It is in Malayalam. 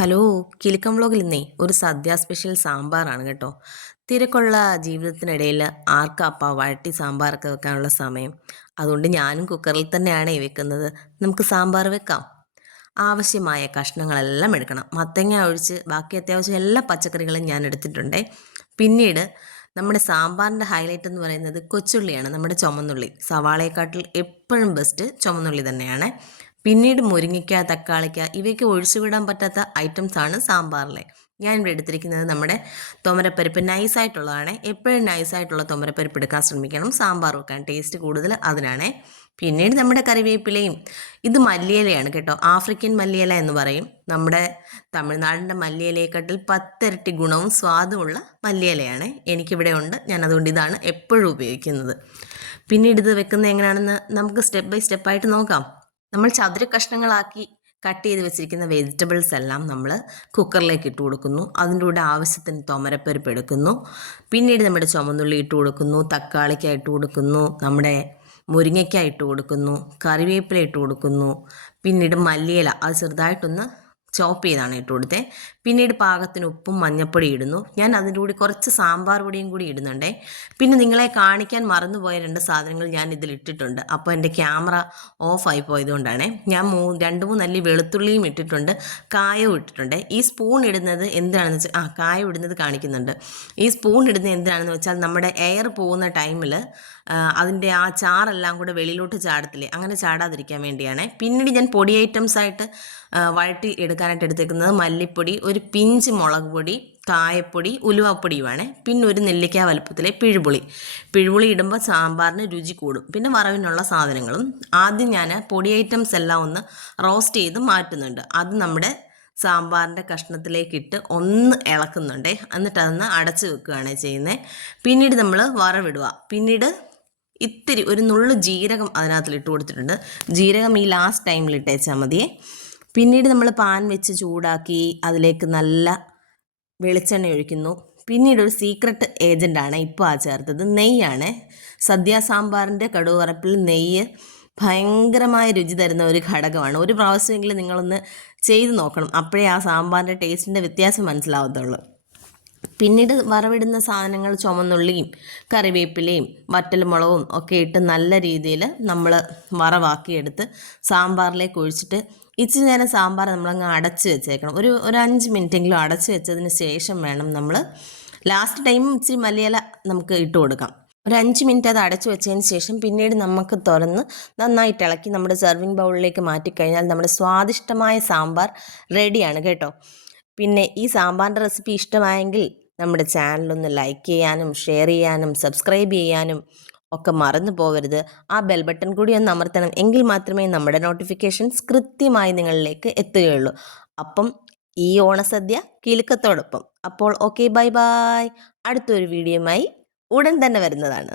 ഹലോ, കിലുക്കം വ്ളോഗിൽ ഇന്നേ ഒരു സദ്യ സ്പെഷ്യൽ സാമ്പാറാണ് കേട്ടോ. തിരക്കുള്ള ജീവിതത്തിനിടയിൽ ആർക്കാപ്പാ വഴട്ടി സാമ്പാറൊക്കെ വെക്കാനുള്ള സമയം. അതുകൊണ്ട് ഞാനും കുക്കറിൽ തന്നെയാണ് വെക്കുന്നത്. നമുക്ക് സാമ്പാർ വെക്കാം. ആവശ്യമായ കഷ്ണങ്ങളെല്ലാം എടുക്കണം. മത്തങ്ങ ഒഴിച്ച് ബാക്കി അത്യാവശ്യം എല്ലാ പച്ചക്കറികളും ഞാൻ എടുത്തിട്ടുണ്ട്. പിന്നീട് നമ്മുടെ സാമ്പാറിൻ്റെ ഹൈലൈറ്റ് എന്ന് പറയുന്നത് കൊച്ചുള്ളിയാണ്, നമ്മുടെ ചുമന്നുള്ളി. സവാളയെക്കാട്ടിൽ എപ്പോഴും ബെസ്റ്റ് ചുമന്നുള്ളി തന്നെയാണ്. പിന്നീട് മുരിങ്ങയ്ക്ക, തക്കാളിക്ക ഇവയ്ക്ക് ഒഴിച്ചുവിടാൻ പറ്റാത്ത ഐറ്റംസാണ് സാമ്പാറിലെ. ഞാൻ ഇവിടെ എടുത്തിരിക്കുന്നത് നമ്മുടെ തുമരപ്പരിപ്പ് നൈസായിട്ടുള്ളതാണ്. എപ്പോഴും നൈസായിട്ടുള്ള തുമരപ്പരിപ്പ് എടുക്കാൻ ശ്രമിക്കണം സാമ്പാർ വെക്കാൻ ടേസ്റ്റ് കൂടുതൽ അതിനാണ്. പിന്നീട് നമ്മുടെ കറിവേപ്പിലയും, ഇത് മല്ലിയിലയാണ് കേട്ടോ. ആഫ്രിക്കൻ മല്ലിയില എന്ന് പറയും. നമ്മുടെ തമിഴ്നാടിൻ്റെ മല്ലിയിലയെക്കാട്ടിൽ 10 ഇരട്ടി ഗുണവും സ്വാദുമുള്ള മല്ലിയിലയാണ് എനിക്കിവിടെ ഉണ്ട്. ഞാൻ അതുകൊണ്ട് ഇതാണ് എപ്പോഴും ഉപയോഗിക്കുന്നത്. പിന്നീട് ഇത് വെക്കുന്നത് എങ്ങനെയാണെന്ന് നമുക്ക് സ്റ്റെപ്പ് ബൈ സ്റ്റെപ്പായിട്ട് നോക്കാം. നമ്മൾ ചതുര കഷ്ണങ്ങളാക്കി കട്ട് ചെയ്ത് വെച്ചിരിക്കുന്ന വെജിറ്റബിൾസ് എല്ലാം നമ്മൾ കുക്കറിലേക്ക് ഇട്ട് കൊടുക്കുന്നു. അതിൻ്റെ കൂടെ ആവശ്യത്തിന് തുമരപ്പരിപ്പ് എടുക്കുന്നു. പിന്നീട് നമ്മുടെ ചുമന്നുള്ളി ഇട്ട് കൊടുക്കുന്നു, തക്കാളിക്ക ഇട്ട് കൊടുക്കുന്നു, നമ്മുടെ മുരിങ്ങയ്ക്ക ഇട്ട് കൊടുക്കുന്നു, കറിവേപ്പില ഇട്ട് കൊടുക്കുന്നു. പിന്നീട് മല്ലിയില അത് ചെറുതായിട്ടൊന്ന് ചോപ്പ് ചെയ്താണ് ഇട്ട് കൊടുത്തത്. പിന്നീട് പാകത്തിന് ഉപ്പും മഞ്ഞൾപ്പൊടി ഇടുന്നു. ഞാൻ അതിൻ്റെ കൂടി കുറച്ച് സാമ്പാർ പൊടിയും കൂടി ഇടുന്നുണ്ടേ. പിന്നെ നിങ്ങളെ കാണിക്കാൻ മറന്നുപോയ 2 സാധനങ്ങൾ ഞാൻ ഇതിൽ ഇട്ടിട്ടുണ്ട്. അപ്പോൾ എൻ്റെ ക്യാമറ ഓഫായി പോയതുകൊണ്ടാണ്. ഞാൻ 2-3 അല്ലി വെളുത്തുള്ളിയും ഇട്ടിട്ടുണ്ട്, കായവും ഇട്ടിട്ടുണ്ട്. ഈ സ്പൂൺ ഇടുന്നത് എന്താണെന്ന് വെച്ചാൽ കായം ഇടുന്നത് കാണിക്കുന്നുണ്ട്. ഈ സ്പൂൺ ഇടുന്നത് എന്തിനാണെന്ന് വെച്ചാൽ നമ്മുടെ എയർ പോകുന്ന ടൈമിൽ അതിൻ്റെ ആ ചാറെല്ലാം കൂടെ വെളിയിലോട്ട് ചാടത്തില്ലേ, അങ്ങനെ ചാടാതിരിക്കാൻ വേണ്ടിയാണ്. പിന്നീട് ഞാൻ പൊടി ഐറ്റംസ് ആയിട്ട് വഴട്ടി എടുക്കാനായിട്ട് എടുത്തേക്കുന്നത് മല്ലിപ്പൊടി, ഒരു പിഞ്ച് മുളക് പൊടി, കായപ്പൊടി, ഉലുവാപ്പൊടിയുമാണ്. പിന്നെ ഒരു നെല്ലിക്ക വലുപ്പത്തിലെ പിഴുപുളി ഇടുമ്പോൾ സാമ്പാറിന് രുചി കൂടും. പിന്നെ വറവിനുള്ള സാധനങ്ങളും. ആദ്യം ഞാൻ പൊടി ഐറ്റംസ് എല്ലാം ഒന്ന് റോസ്റ്റ് ചെയ്ത് മാറ്റുന്നുണ്ട്. അത് നമ്മുടെ സാമ്പാറിൻ്റെ കഷ്ണത്തിലേക്കിട്ട് ഒന്ന് ഇളക്കുന്നുണ്ട്. എന്നിട്ട് അതൊന്ന് അടച്ച് വെക്കുകയാണ് ചെയ്യുന്നത്. പിന്നീട് നമ്മൾ വറവിടുക. പിന്നീട് ഇത്തിരി ഒരു നുള്ളു ജീരകം അതിനകത്തിൽ ഇട്ട് കൊടുത്തിട്ടുണ്ട്. ജീരകം ഈ ലാസ്റ്റ് ടൈമിൽ ഇട്ടേച്ചാൽ മതിയേ. പിന്നീട് നമ്മൾ പാൻ വെച്ച് ചൂടാക്കി അതിലേക്ക് നല്ല വെളിച്ചെണ്ണ ഒഴിക്കുന്നു. പിന്നീട് ഒരു സീക്രട്ട് ഏജൻ്റാണ് ഇപ്പോൾ ചേർത്തത്, നെയ്യാണ്. സദ്യ സാമ്പാറിൻ്റെ കടുവറപ്പിൽ നെയ്യ് ഭയങ്കരമായ രുചി തരുന്ന ഒരു ഘടകമാണ്. ഒരു പ്രാവശ്യമെങ്കിലും നിങ്ങളൊന്ന് ചെയ്ത് നോക്കണം, അപ്പോഴേ ആ സാമ്പാറിൻ്റെ ടേസ്റ്റിൻ്റെ വ്യത്യാസം മനസ്സിലാവത്തുള്ളൂ. പിന്നീട് വറവിടുന്ന സാധനങ്ങൾ ചുമന്നുള്ളിയും കറിവേപ്പിലയും വറ്റൽമുളകും ഒക്കെ ഇട്ട് നല്ല രീതിയിൽ നമ്മൾ വറവാക്കിയെടുത്ത് സാമ്പാറിലേക്ക് ഒഴിച്ചിട്ട് ഇച്ചിരി നേരം സാമ്പാർ നമ്മളങ്ങ് അടച്ച് വെച്ചേക്കണം. ഒരു 5 മിനിറ്റെങ്കിലും അടച്ച് വെച്ചതിന് ശേഷം വേണം നമ്മൾ ലാസ്റ്റ് ടൈം ഇച്ചിരി മല്ലിയില നമുക്ക് ഇട്ട് കൊടുക്കാം. ഒരു 5 മിനിറ്റ് അത് അടച്ചു വെച്ചതിന് ശേഷം പിന്നീട് നമുക്ക് തുറന്ന് നന്നായിട്ട് ഇളക്കി നമ്മുടെ സെർവിങ് ബൗളിലേക്ക് മാറ്റിക്കഴിഞ്ഞാൽ നമ്മുടെ സ്വാദിഷ്ടമായ സാമ്പാർ റെഡിയാണ് കേട്ടോ. പിന്നെ ഈ സാമ്പാറിൻ്റെ റെസിപ്പി ഇഷ്ടമായെങ്കിൽ നമ്മുടെ ചാനലൊന്ന് ലൈക്ക് ചെയ്യാനും ഷെയർ ചെയ്യാനും സബ്സ്ക്രൈബ് ചെയ്യാനും ഒക്കെ മറന്നു പോകരുത്. ആ ബെൽ ബട്ടൺ കൂടി ഒന്ന് അമർത്തണം, എങ്കിൽ മാത്രമേ നമ്മുടെ നോട്ടിഫിക്കേഷൻസ് കൃത്യമായി നിങ്ങളിലേക്ക് എത്തുകയുള്ളൂ. അപ്പം ഈ ഓണസദ്യ കിലുക്കത്തോടൊപ്പം. അപ്പോൾ ഓക്കെ, ബൈ ബൈ. അടുത്തൊരു വീഡിയോയുമായി ഉടൻ തന്നെ വരുന്നതാണ്.